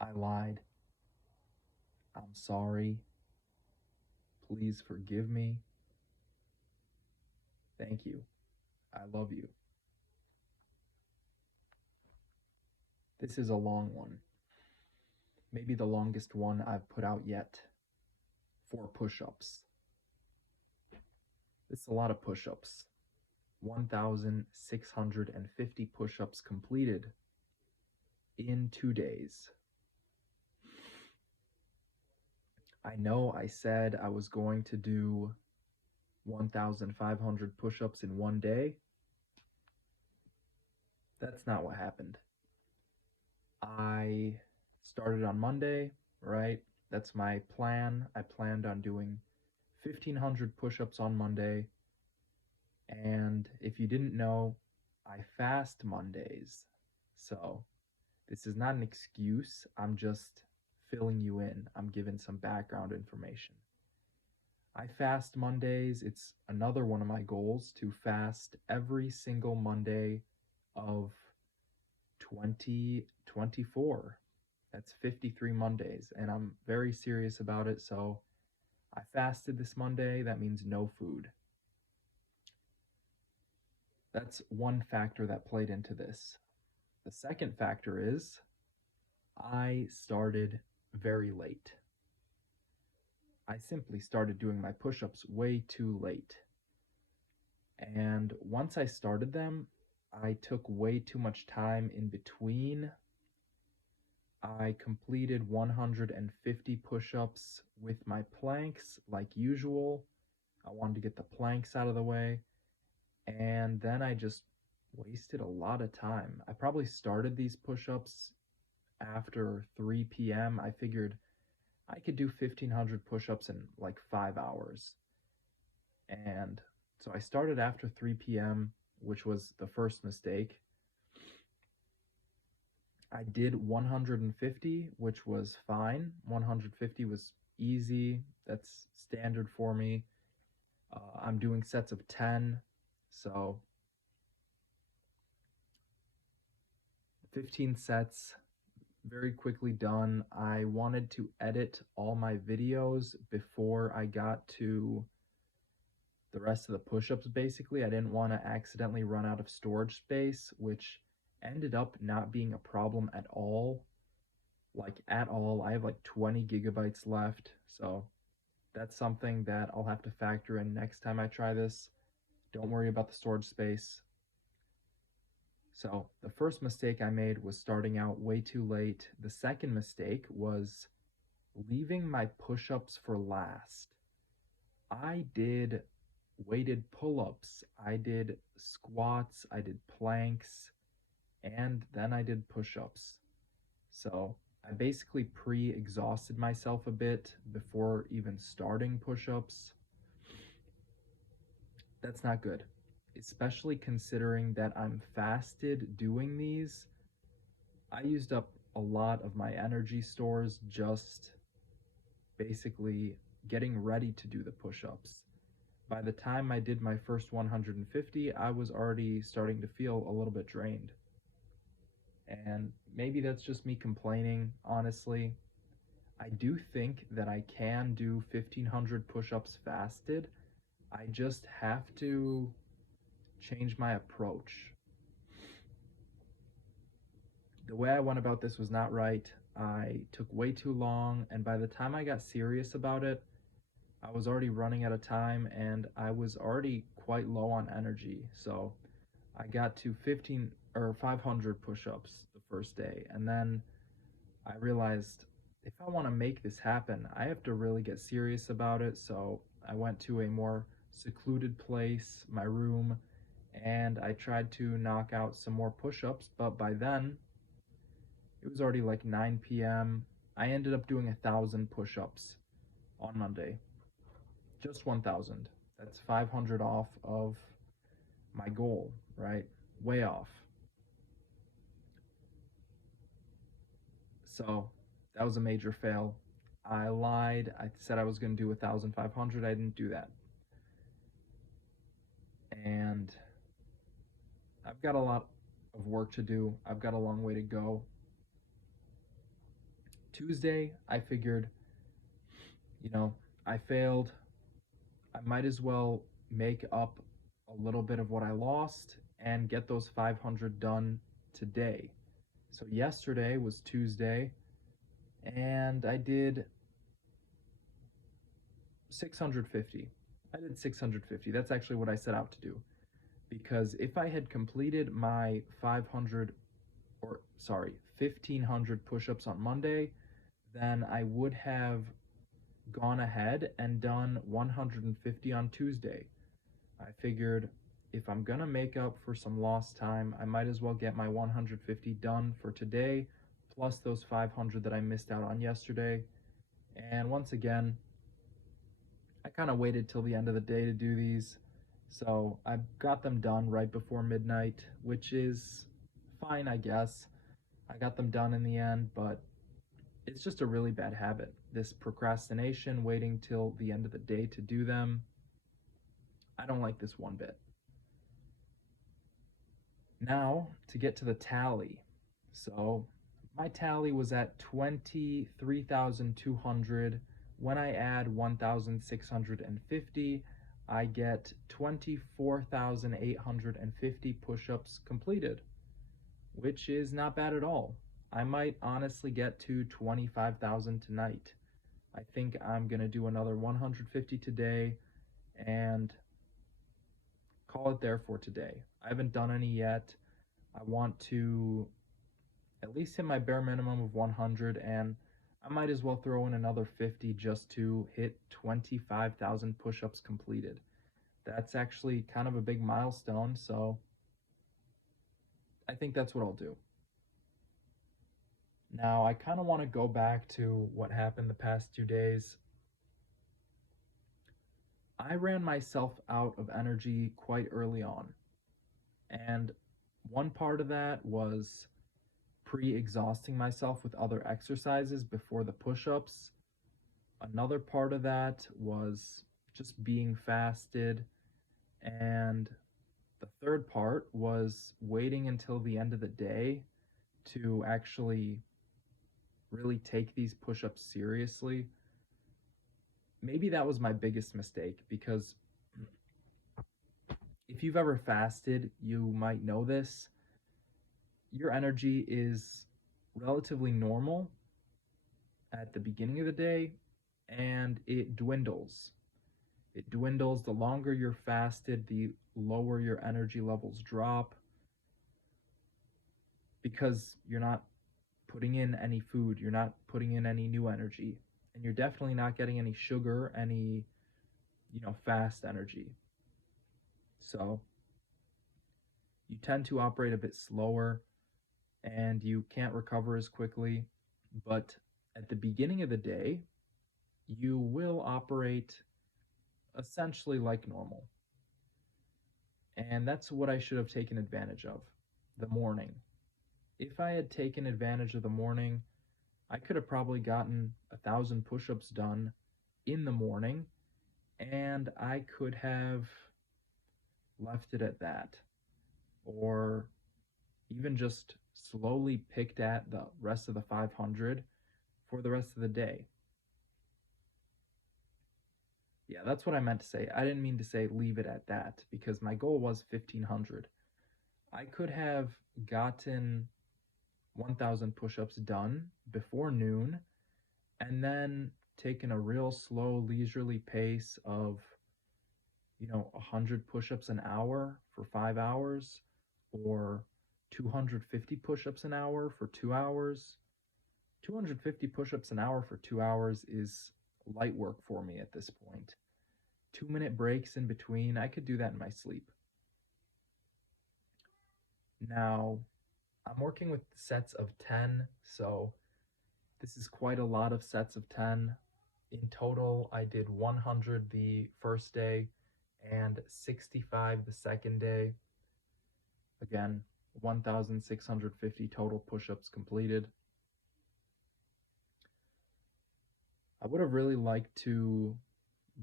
I lied. I'm sorry. Please forgive me. Thank you. I love you. This is a long one. Maybe the longest one I've put out yet. 4 push-ups. This is a lot of push-ups. 1,650 push-ups completed in 2 days. I know I said I was going to do 1,500 push-ups in one day. That's not what happened. I started on Monday, right? That's my plan. I planned on doing 1,500 push-ups on Monday. And if you didn't know, I fast Mondays. So this is not an excuse. I'm just filling you in. I'm giving some background information. I fast Mondays. It's another one of my goals to fast every single Monday of 2024. That's 53 Mondays, and I'm very serious about it. So I fasted this Monday. That means no food. That's one factor that played into this. The second factor is I started very late. I simply started doing my push ups way too late. And once I started them, I took way too much time in between. I completed 150 push ups with my planks like usual. I wanted to get the planks out of the way. And then I just wasted a lot of time. I probably started these push ups after 3 p.m. I figured I could do 1,500 push ups in like 5 hours. And so I started after 3 p.m., which was the first mistake. I did 150, which was fine. 150 was easy. That's standard for me. I'm doing sets of 10, so 15 sets, very quickly done. I wanted to edit all my videos before I got to the rest of the push-ups basically. I didn't want to accidentally run out of storage space, which ended up not being a problem at all. Like at all. I have like 20 gigabytes left, so that's something that I'll have to factor in next time I try this. Don't worry about the storage space. So the first mistake I made was starting out way too late. The second mistake was leaving my push-ups for last. I did weighted pull-ups, I did squats, I did planks, and then I did push-ups. So I basically pre-exhausted myself a bit before even starting push-ups. That's not good, especially considering that I'm fasted doing these. I used up a lot of my energy stores just basically getting ready to do the push-ups. By the time I did my first 150, I was already starting to feel a little bit drained. And maybe that's just me complaining, honestly. I do think that I can do 1,500 push-ups fasted. I just have to change my approach. The way I went about this was not right. I took way too long, and by the time I got serious about it, I was already running out of time and I was already quite low on energy. So I got to 15 or 500 push-ups the first day, and then I realized if I want to make this happen, I have to really get serious about it. So I went to a more secluded place, my room, and I tried to knock out some more push-ups, but by then it was already like 9 p.m. I ended up doing 1,000 push-ups on Monday. Just 1,000. That's 500 off of my goal, right? Way off. So that was a major fail. I lied. I said I was going to do 1,500. I didn't do that. And I've got a lot of work to do. I've got a long way to go. Tuesday, I figured, you know, I failed. I might as well make up a little bit of what I lost and get those 500 done today. So yesterday was Tuesday, and I did 650. I did 650. That's actually what I set out to do. Because if I had completed my 1500 push ups on Monday, then I would have gone ahead and done 150 on Tuesday. I figured if I'm gonna make up for some lost time, I might as well get my 150 done for today, plus those 500 that I missed out on yesterday. And once again, I kind of waited till the end of the day to do these. So I got them done right before midnight, which is fine, I guess. I got them done in the end, but it's just a really bad habit. This procrastination, waiting till the end of the day to do them. I don't like this one bit. Now, to get to the tally. So, my tally was at 23,200. When I add 1,650, I get 24,850 push ups completed, which is not bad at all. I might honestly get to 25,000 tonight. I think I'm going to do another 150 today and call it there for today. I haven't done any yet. I want to at least hit my bare minimum of 100, and I might as well throw in another 50 just to hit 25,000 push-ups completed. That's actually kind of a big milestone, so I think that's what I'll do. Now, I kind of want to go back to what happened the past 2 days. I ran myself out of energy quite early on, and one part of that was pre-exhausting myself with other exercises before the push-ups. Another part of that was just being fasted, and the third part was waiting until the end of the day to actually really take these push-ups seriously. Maybe that was my biggest mistake, because if you've ever fasted, you might know this. Your energy is relatively normal at the beginning of the day, and it dwindles. It dwindles the longer you're fasted, the lower your energy levels drop, because you're not putting in any food, you're not putting in any new energy, and you're definitely not getting any sugar, any, fast energy. So you tend to operate a bit slower and you can't recover as quickly. But at the beginning of the day, you will operate essentially like normal. And that's what I should have taken advantage of, the morning. If I had taken advantage of the morning, I could have probably gotten 1,000 push ups done in the morning, and I could have left it at that. Or even just slowly picked at the rest of the 500 for the rest of the day. Yeah, that's what I meant to say. I didn't mean to say leave it at that, because my goal was 1,500. I could have gotten 1,000 push ups done before noon and then taken a real slow, leisurely pace of, 100 push ups an hour for 5 hours, or 250 push ups an hour for 2 hours. 250 push ups an hour for 2 hours is light work for me at this point. 2-minute breaks in between, I could do that in my sleep. Now, I'm working with sets of 10, so this is quite a lot of sets of 10. In total, I did 100 the first day and 65 the second day. Again, 1,650 total push-ups completed. I would have really liked to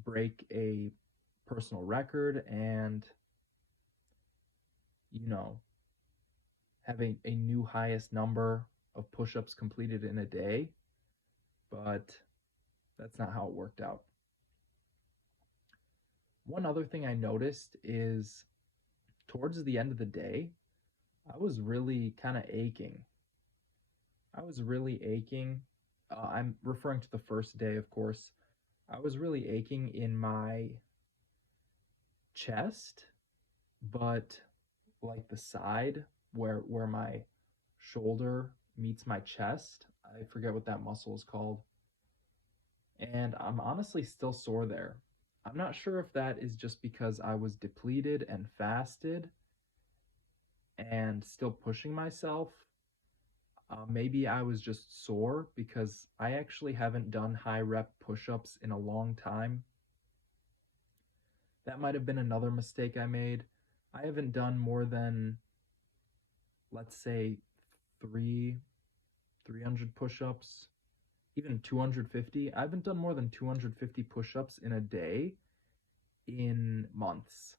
break a personal record and, have a new highest number of push-ups completed in a day. but that's not how it worked out. One other thing I noticed is towards the end of the day, I was really kind of aching. I was really aching. I'm referring to the first day, of course. I was really aching in my chest, but like the side where my shoulder meets my chest. I forget what that muscle is called. And I'm honestly still sore there. I'm not sure if that is just because I was depleted and fasted and still pushing myself. Maybe I was just sore because I actually haven't done high rep push ups in a long time. That might have been another mistake I made. I haven't done more than, let's say, three 300 push-ups, even 250. I haven't done more than 250 push-ups in a day in months.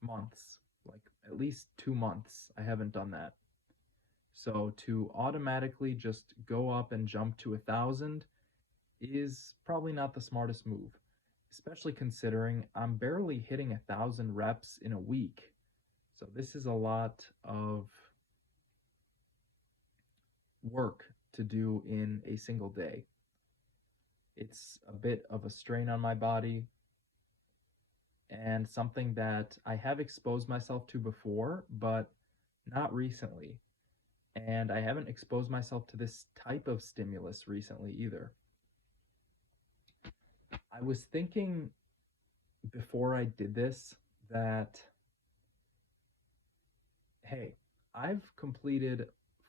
Months. Like at least 2 months. I haven't done that. So to automatically just go up and jump to 1,000 is probably not the smartest move, especially considering I'm barely hitting 1,000 reps in a week. So this is a lot of work to do in a single day. It's a bit of a strain on my body and something that I have exposed myself to before, but not recently. And I haven't exposed myself to this type of stimulus recently either. I was thinking before I did this that, hey, I've completed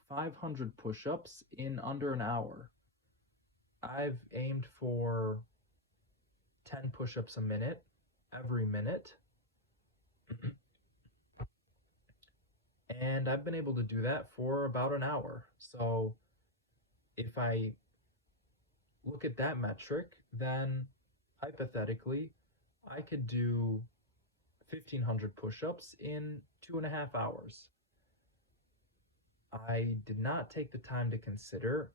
500 push ups in under an hour. I've aimed for 10 push ups a minute, every minute. And I've been able to do that for about an hour. So if I look at that metric, then hypothetically, I could do 1,500 push ups in 2.5 hours. I did not take the time to consider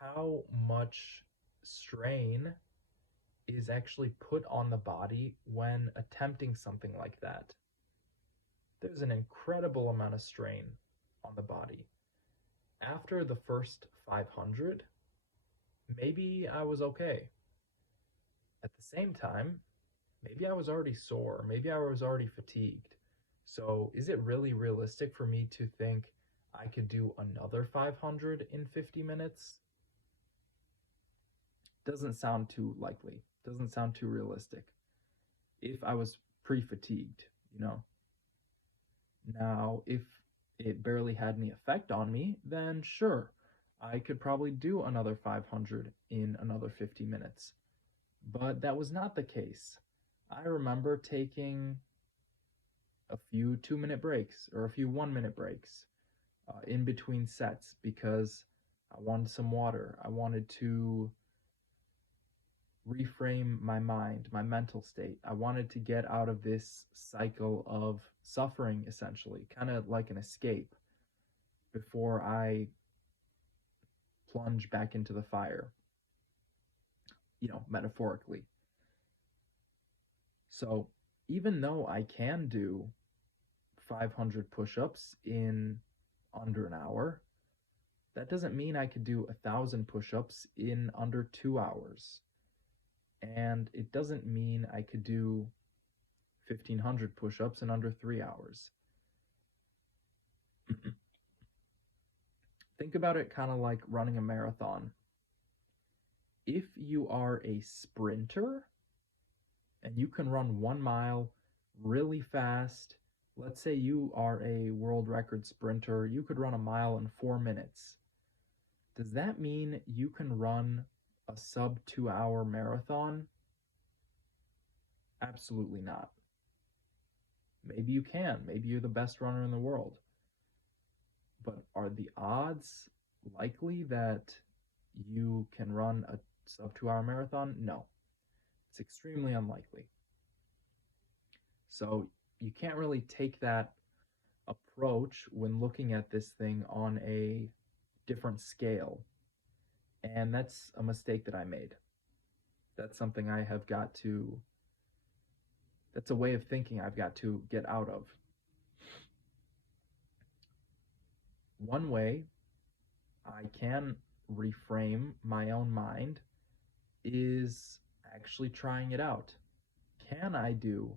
how much strain is actually put on the body when attempting something like that. There's an incredible amount of strain on the body. After the first 500, maybe I was okay. At the same time, maybe I was already sore, maybe I was already fatigued. So, is it really realistic for me to think I could do another 500 in 50 minutes? Doesn't sound too likely. Doesn't sound too realistic. If I was pre-fatigued, you know. Now, if it barely had any effect on me, then sure, I could probably do another 500 in another 50 minutes. But that was not the case. I remember taking a few 2-minute breaks or a few 1-minute breaks in between sets because I wanted some water. I wanted to reframe my mind, my mental state. I wanted to get out of this cycle of suffering, essentially, kind of like an escape before I plunge back into the fire, metaphorically. So even though I can do 500 push ups in under an hour, that doesn't mean I could do 1,000 push ups in under 2 hours. And it doesn't mean I could do 1,500 push ups in under 3 hours. Think about it kind of like running a marathon. If you are a sprinter and you can run 1 mile really fast, let's say you are a world record sprinter, you could run a mile in 4 minutes. Does that mean you can run a sub 2 hour marathon? Absolutely not. Maybe you can. Maybe you're the best runner in the world. But are the odds likely that you can run a sub 2 hour marathon? No. It's extremely unlikely. So you can't really take that approach when looking at this thing on a different scale. And that's a mistake that I made. That's something I have got to, that's a way of thinking I've got to get out of. One way I can reframe my own mind is actually trying it out. Can I do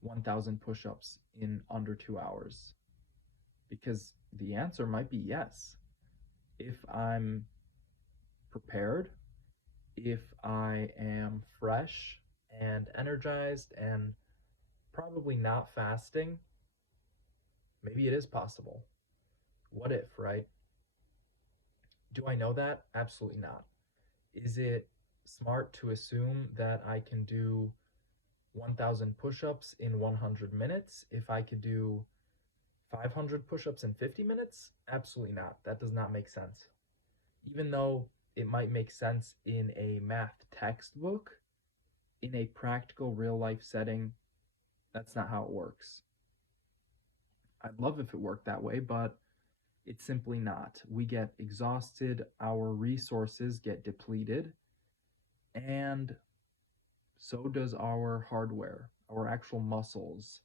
1,000 push ups in under 2 hours? Because the answer might be yes. If I'm prepared, if I am fresh and energized and probably not fasting, maybe it is possible. What if, right? Do I know that? Absolutely not. Is it smart to assume that I can do 1,000 push ups in 100 minutes if I could do 500 push ups in 50 minutes? Absolutely not. That does not make sense. Even though it might make sense in a math textbook, in a practical real life setting, that's not how it works. I'd love if it worked that way, but it's simply not. We get exhausted, our resources get depleted, and so does our hardware, our actual muscles.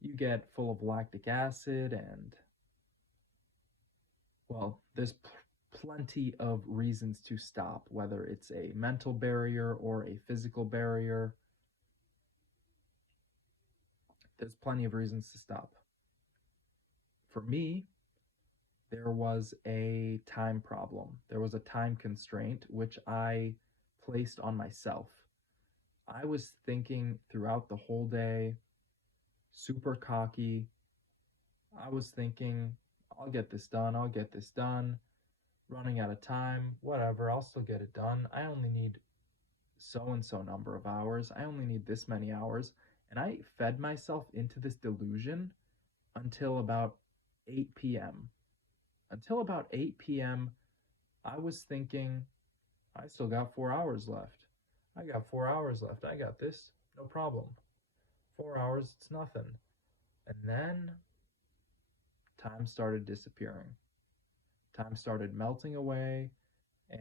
You get full of lactic acid, and, well, there's plenty of reasons to stop, whether it's a mental barrier or a physical barrier. There's plenty of reasons to stop. For me, there was a time problem. There was a time constraint which I placed on myself. I was thinking throughout the whole day, super cocky. I was thinking, I'll get this done, I'll get this done. Running out of time, whatever, I'll still get it done. I only need so and so number of hours. I only need this many hours. And I fed myself into this delusion until about 8 p.m. Until about 8 p.m., I was thinking, I still got 4 hours left. I got 4 hours left. I got this. No problem. 4 hours, it's nothing. And then time started disappearing. Time started melting away,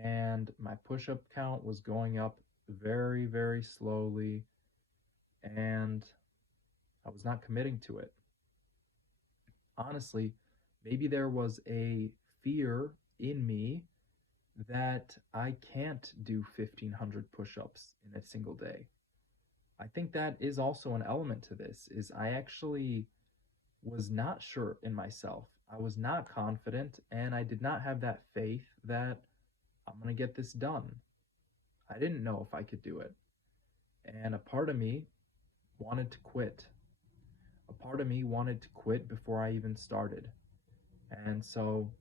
and my push up count was going up very, very slowly, and I was not committing to it. Honestly, maybe there was a fear in me that I can't do 1,500 push-ups in a single day. I think that is also an element to this, is I actually was not sure in myself. I was not confident, and I did not have that faith that I'm going to get this done. I didn't know if I could do it. And a part of me wanted to quit. A part of me wanted to quit before I even started. And so,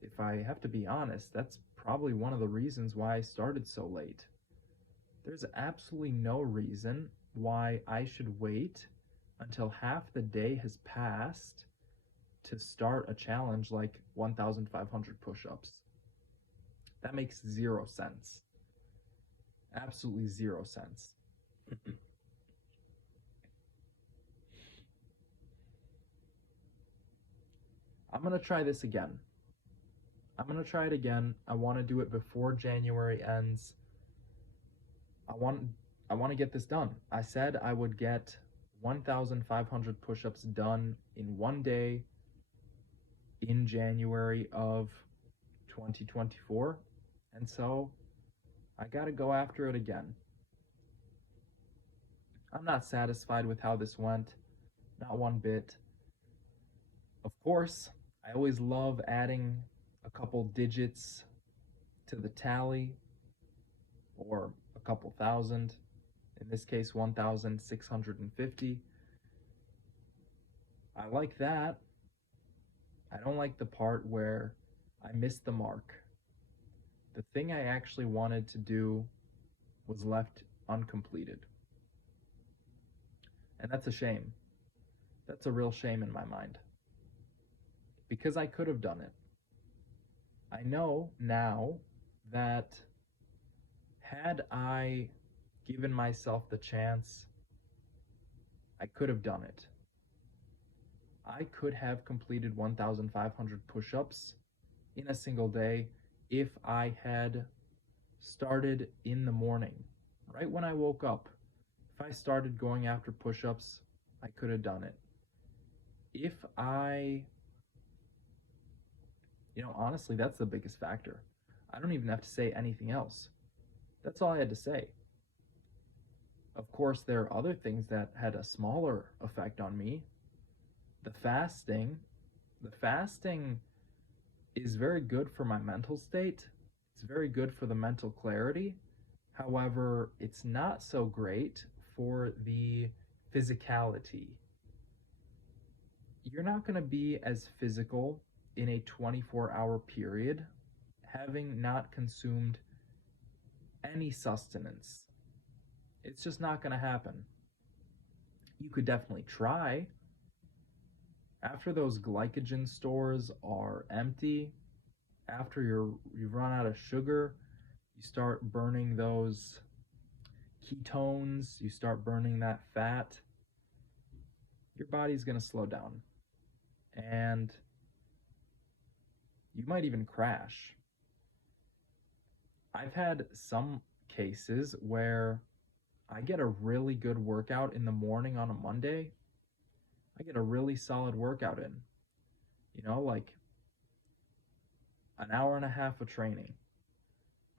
if I have to be honest, that's probably one of the reasons why I started so late. There's absolutely no reason why I should wait until half the day has passed to start a challenge like 1,500 push ups. That makes zero sense. Absolutely zero sense. I'm going to try this again. I'm going to try it again. I want to do it before January ends. I want to get this done. I said I would get 1,500 push-ups done in one day in January of 2024. And so I got to go after it again. I'm not satisfied with how this went, not one bit. Of course, I always love adding a couple digits to the tally, or a couple thousand, in this case 1,650. I like that. I don't like the part where I missed the mark. The thing I actually wanted to do was left uncompleted. And that's a shame. That's a real shame in my mind. Because I could have done it. I know now that had I given myself the chance, I could have done it. I could have completed 1,500 push ups in a single day if I had started in the morning, right when I woke up. If I started going after push ups, I could have done it. If I, honestly, that's the biggest factor. I don't even have to say anything else. That's all I had to say. Of course, there are other things that had a smaller effect on me. The fasting, the fasting is very good for my mental state. It's very good for the mental clarity. However, it's not so great for the physicality. You're not going to be as physical in a 24-hour period having not consumed any sustenance. It's just not going to happen. You could definitely try. After those glycogen stores are empty, after you've run out of sugar, you start burning those ketones, you start burning that fat, your body's going to slow down. And you might even crash. I've had some cases where I get a really good workout in the morning on a Monday. I get a really solid workout in, like an hour and a half of training,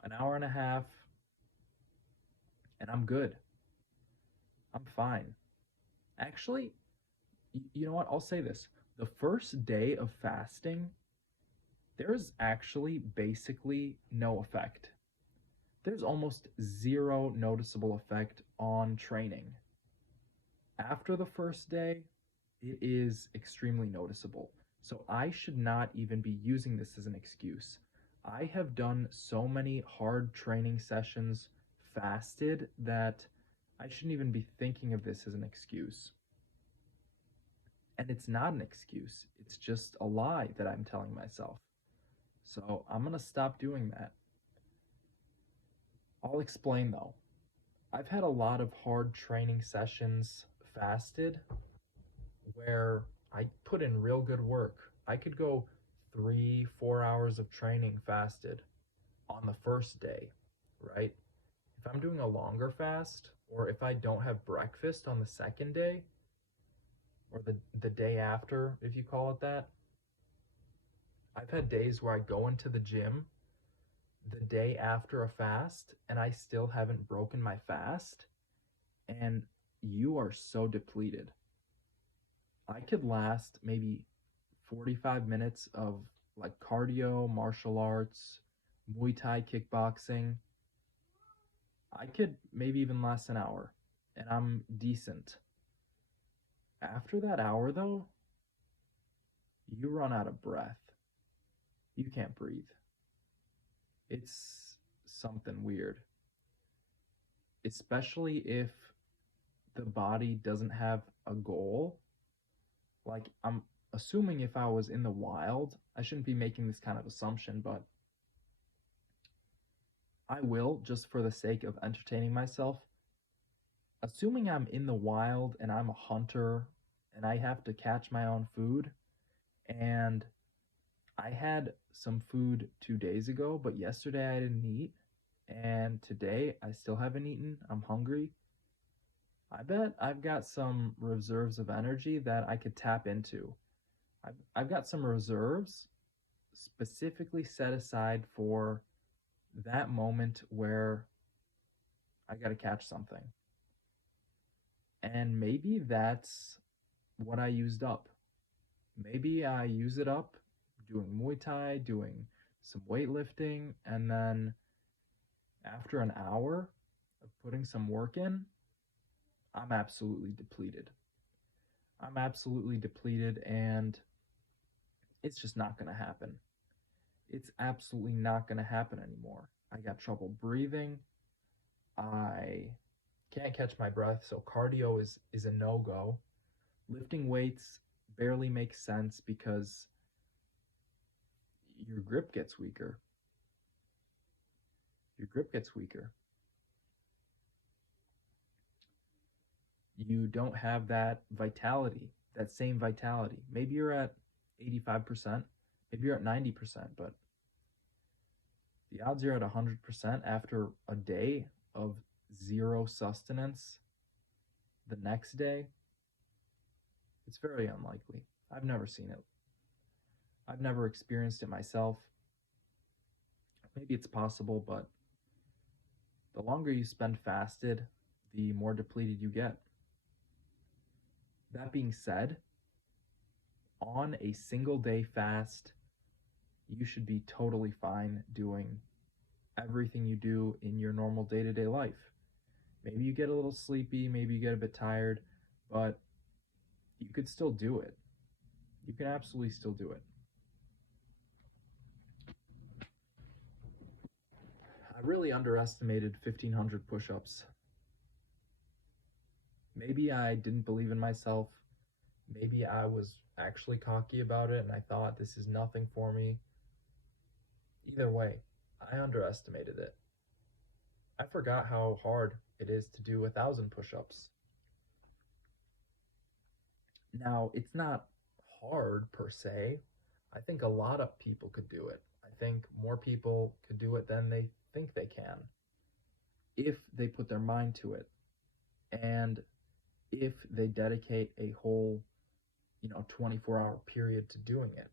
an hour and a half, and I'm good. I'm fine. Actually, you know what? I'll say this. The first day of fasting, there's actually basically no effect. There's almost zero noticeable effect on training. After the first day, it is extremely noticeable. So I should not even be using this as an excuse. I have done so many hard training sessions fasted that I shouldn't even be thinking of this as an excuse. And it's not an excuse. It's just a lie that I'm telling myself. So I'm going to stop doing that. I'll explain though. I've had a lot of hard training sessions fasted where I put in real good work. I could go 3-4 hours of training fasted on the first day, right? If I'm doing a longer fast, or if I don't have breakfast on the second day, or the day after, if you call it that, I've had days where I go into the gym the day after a fast and I still haven't broken my fast, and you are so depleted. I could last maybe 45 minutes of like cardio, martial arts, Muay Thai, kickboxing. I could maybe even last an hour and I'm decent. After that hour, though, you run out of breath. You can't breathe. It's something weird, especially if the body doesn't have a goal. Like, I'm assuming if I was in the wild, I shouldn't be making this kind of assumption, but I will just for the sake of entertaining myself. Assuming I'm in the wild and I'm a hunter and I have to catch my own food, and I had some food 2 days ago, but yesterday I didn't eat, and today I still haven't eaten. I'm hungry. I bet I've got some reserves of energy that I could tap into. I've got some reserves specifically set aside for that moment where I got to catch something. And maybe that's what I used up. Maybe I use it up doing Muay Thai, doing some weightlifting, and then after an hour of putting some work in, I'm absolutely depleted. I'm absolutely depleted, and it's just not going to happen. It's absolutely not going to happen anymore. I got trouble breathing. I can't catch my breath, so cardio is a no-go. Lifting weights barely makes sense because your grip gets weaker. Your grip gets weaker. You don't have that vitality, that same vitality. Maybe you're at 85%, maybe you're at 90%, but The odds you're at 100% after a day of zero sustenance the next day, it's very unlikely. I've never seen it. I've never experienced it myself. Maybe it's possible, but the longer you spend fasted, the more depleted you get. That being said, on a single day fast, you should be totally fine doing everything you do in your normal day to day life. Maybe you get a little sleepy, maybe you get a bit tired, but you could still do it. You can absolutely still do it. I really underestimated 1,500 push ups. Maybe I didn't believe in myself. Maybe I was actually cocky about it and I thought this is nothing for me. Either way, I underestimated it. I forgot how hard it is to do 1,000 push ups. Now, it's not hard per se. I think a lot of people could do it. I think more people could do it than they think they can if they put their mind to it and if they dedicate a whole 24-hour period to doing it.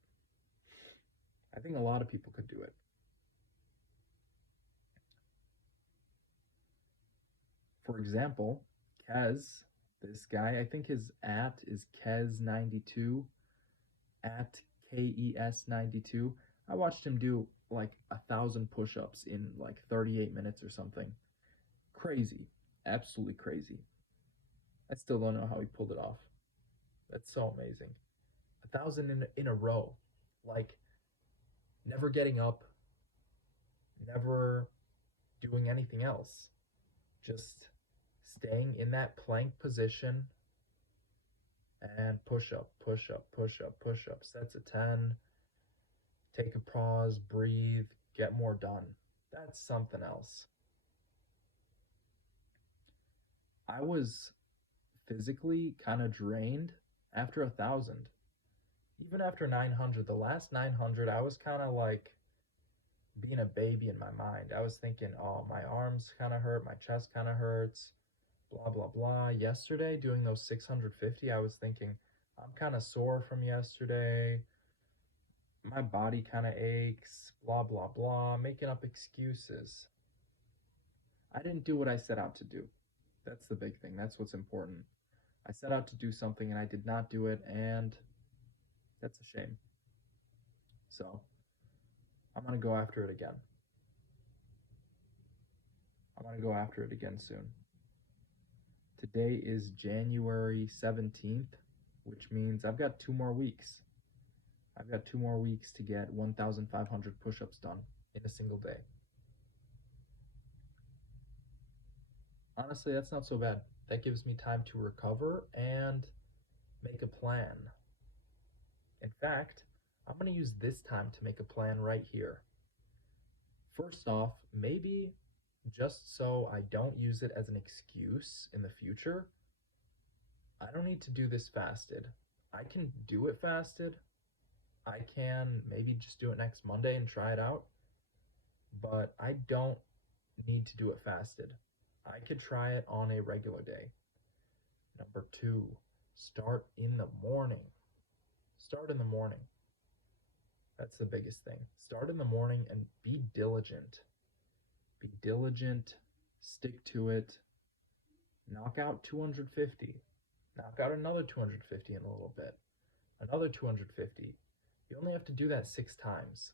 I think a lot of people could do it. For example, Kez, this guy, I think his at is Kez92, at KES92. I watched him do like 1,000 push-ups in like 38 minutes or something. Crazy, absolutely crazy. I still don't know how he pulled it off. That's so amazing. 1,000 in a row, like never getting up, never doing anything else, just staying in that plank position and push up, push up, push up, push up. Sets of 10, take a pause, breathe, get more done. That's something else. I was physically kind of drained after 1,000. Even after 900, the last 900, I was kind of like being a baby in my mind. I was thinking, oh, my arms kind of hurt, my chest kind of hurts, blah, blah, blah. Yesterday, doing those 650, I was thinking, I'm kind of sore from yesterday. My body kind of aches, blah, blah, blah, making up excuses. I didn't do what I set out to do. That's the big thing. That's what's important. I set out to do something and I did not do it, and that's a shame. So, I'm going to go after it again. I'm going to go after it again soon. Today is January 17th, which means I've got 2 more weeks. I've got 2 more weeks to get 1,500 push ups done in a single day. Honestly, that's not so bad. That gives me time to recover and make a plan. In fact, I'm going to use this time to make a plan right here. First off, maybe just so I don't use it as an excuse in the future, I don't need to do this fasted. I can do it fasted. I can maybe just do it next Monday and try it out, but I don't need to do it fasted. I could try it on a regular day. Number 2, start in the morning. Start in the morning. That's the biggest thing. Start in the morning and be diligent. Be diligent, stick to it, knock out 250, knock out another 250 in a little bit, another 250. You only have to do that 6 times.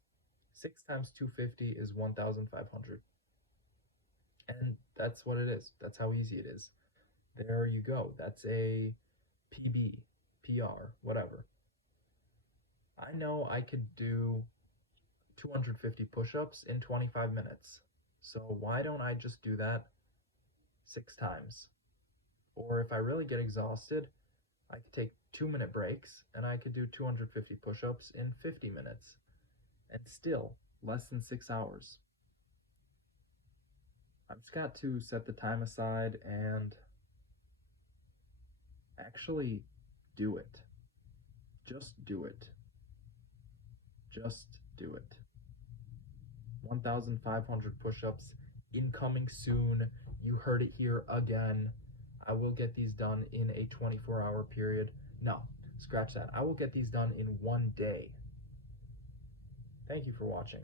6 times 250 is 1,500. And that's what it is. That's how easy it is. There you go. That's a PB, PR, whatever. I know I could do 250 push-ups in 25 minutes. So why don't I just do that 6 times? Or if I really get exhausted, I could take 2-minute breaks and I could do 250 push-ups in 50 minutes. And still, less than 6 hours. I've just got to set the time aside and actually do it. Just do it. Just do it. 1,500 push-ups incoming soon. You heard it here again. I will get these done in a 24-hour period. No, scratch that. I will get these done in one day. Thank you for watching.